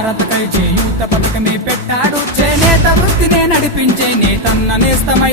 భారతకై చేయూత పథకమే పెట్టాడు. చేనేత వృత్తినే నడిపించే నేతన్న నేస్తమై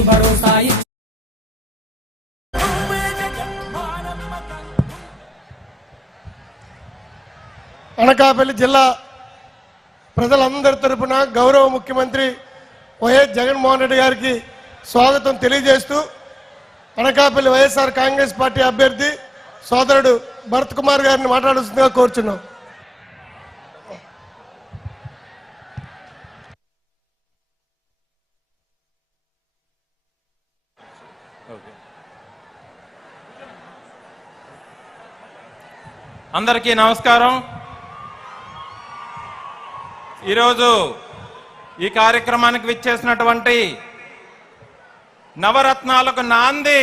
రైతు భరోసా అనకాపల్లి జిల్లా ప్రజలందరి తరపున గౌరవ ముఖ్యమంత్రి వైఎస్ జగన్మోహన్ రెడ్డి గారికి స్వాగతం తెలియజేస్తూ అనకాపల్లి వైఎస్ఆర్ కాంగ్రెస్ పార్టీ అభ్యర్థి సోదరుడు భరత్ కుమార్ గారిని మాట్లాడుతుందిగా కోరుచున్నాం. అందరికీ నమస్కారం. ఈరోజు ఈ కార్యక్రమానికి విచ్చేసినటువంటి నవరత్నాలకు నాంది